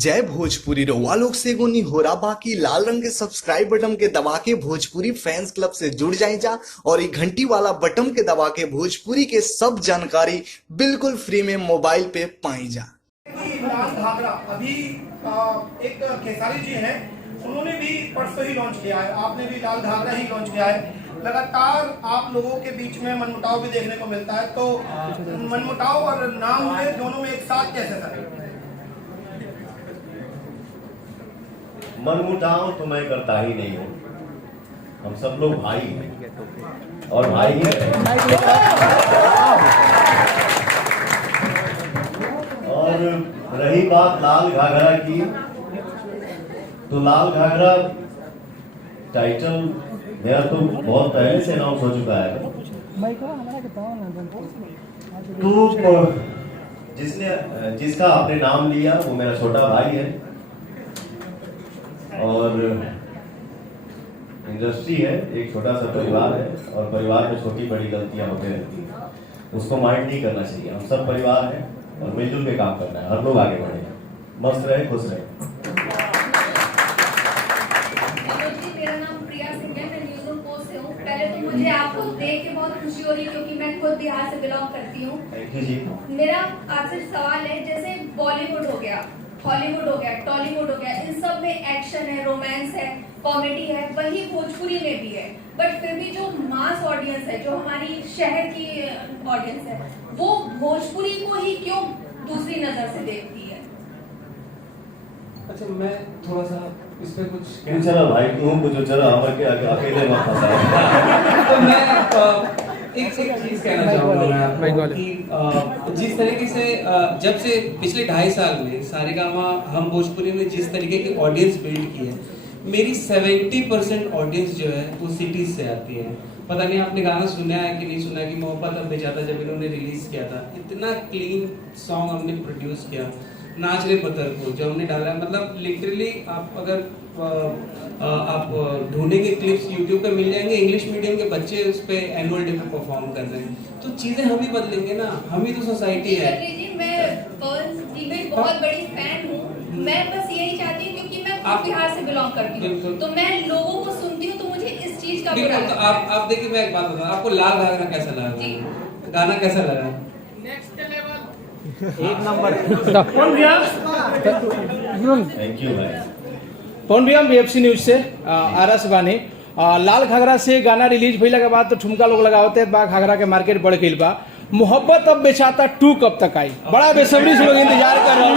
जय भोजपुरी रउआ लोग से एगो निहोरा बाकी लाल रंग के सब्सक्राइब बटन के दबा के भोजपुरी फैंस क्लब से जुड़ जाए जा और ये घंटी वाला बटन के दबा के भोजपुरी के सब जानकारी बिल्कुल फ्री में मोबाइल पे पाई जा। लाल घाघरा अभी एक खेसारी जी हैं, उन्होंने भी परसों ही लॉन्च किया है, आपने भी लाल घाघरा ही लॉन्च किया है। लगातार आप लोगों के बीच में मनमुटाव भी देखने को मिलता है, तो मनमुटाव और नाम हुए दोनों में एक साथ कैसे सर? मनमुटाव तो मैं करता ही नहीं हूँ, हम सब लोग भाई हैं और भाई ही रहेंगे। और रही बात लाल घाघरा की, तो लाल घाघरा टाइटल मेरा तो बहुत पहले से अनाउंस हो चुका है। तो जिसका आपने नाम लिया वो मेरा छोटा भाई है और इंडस्ट्री है, एक छोटा सा परिवार है और परिवार में छोटी बड़ी गलतियां होते रहती हैं, उसको माइंड नहीं करना चाहिए। हम सब परिवार हैं और मिलजुल के काम करना है, हर लोग आगे बढ़े, मस्त रहे, खुश रहे। मेरा नाम प्रिया सिंह है, मैं न्यूज़ रूम पोस्ट से हूँ। पहले तो मुझे आपको देख के बहुत खुशी हो रही है क्योंकि मैं खुद बिहार से बिलोंग करती हूँ। थैंक यू जी। मेरा आपसे सवाल है, जैसे बॉलीवुड हो गया, हॉलीवुड हो गया, टॉलीवुड हो गया, इन सब में एक्शन है, रोमांस है, कॉमेडी है, वही भोजपुरी में भी है। बट फिर भी जो मास ऑडियंस है, जो हमारी शहर की ऑडियंस है, वो भोजपुरी को ही क्यों दूसरी नजर से देखती है? अच्छा, मैं थोड़ा सा इस पे कुछ चलो भाई तू कुछ चलो हमारे के अकेले मत फंसा। तो मैं एक चीज कहना चाहूँगा मैं आपको कि जिस तरीके से जब से पिछले 2.5 साल में सारेगामा हम भोजपुरी में जिस तरीके की ऑडियंस बिल्ड की है, मेरी 70% ऑडियंस जो है वो सिटीज से आती है। पता नहीं आपने गाना सुना है कि नहीं सुना, कि मोहब्बत अब बेचाता जब इन्होंने रिलीज किया था, इतना क्लीन सॉन्ग हमने प्रोड्यूस किया। नाच रे पत्थर को जो हमने डाला, मतलब लिटरली आप अगर आप ढूंढेंगे क्लिप्स यूट्यूब पे मिल जाएंगे, इंग्लिश मीडियम के बच्चे उस पे एनुअल डे पे परफॉर्म कर रहे हैं। तो चीजें हम ही बदलेंगे ना, हम ही तो सोसाइटी है। मैं पर्स की भी बहुत बड़ी फैन हूँ। मैं बस यही चाहती हूँ क्योंकि मैं खुद बिहार से बिलोंग करती हूँ, तो मैं लोगों को सुनती हूँ, तो मुझे इस चीज का बिल्कुल। तो आप देखिए, मैं एक बात बताऊँ आपको, लाल घाघरा कैसा लगा, गाना कैसा लगा? एक नंबर। थैंक यू भाई। पवन भैया, बीएफसी न्यूज से आरस बानी। लाल घाघरा से गाना रिलीज भइला के बाद तो ठुमका लोग लगावते बा, घाघरा के मार्केट बढ़ गई बा। मोहब्बत अब बेचाता 2 कब तक आई? बड़ा बेसब्री से लोग इंतजार कर रहे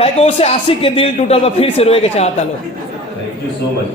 हैं, उससे आशिक के दिल टूटल बा, फिर से रोए के चाहता लोग। Thank you so much.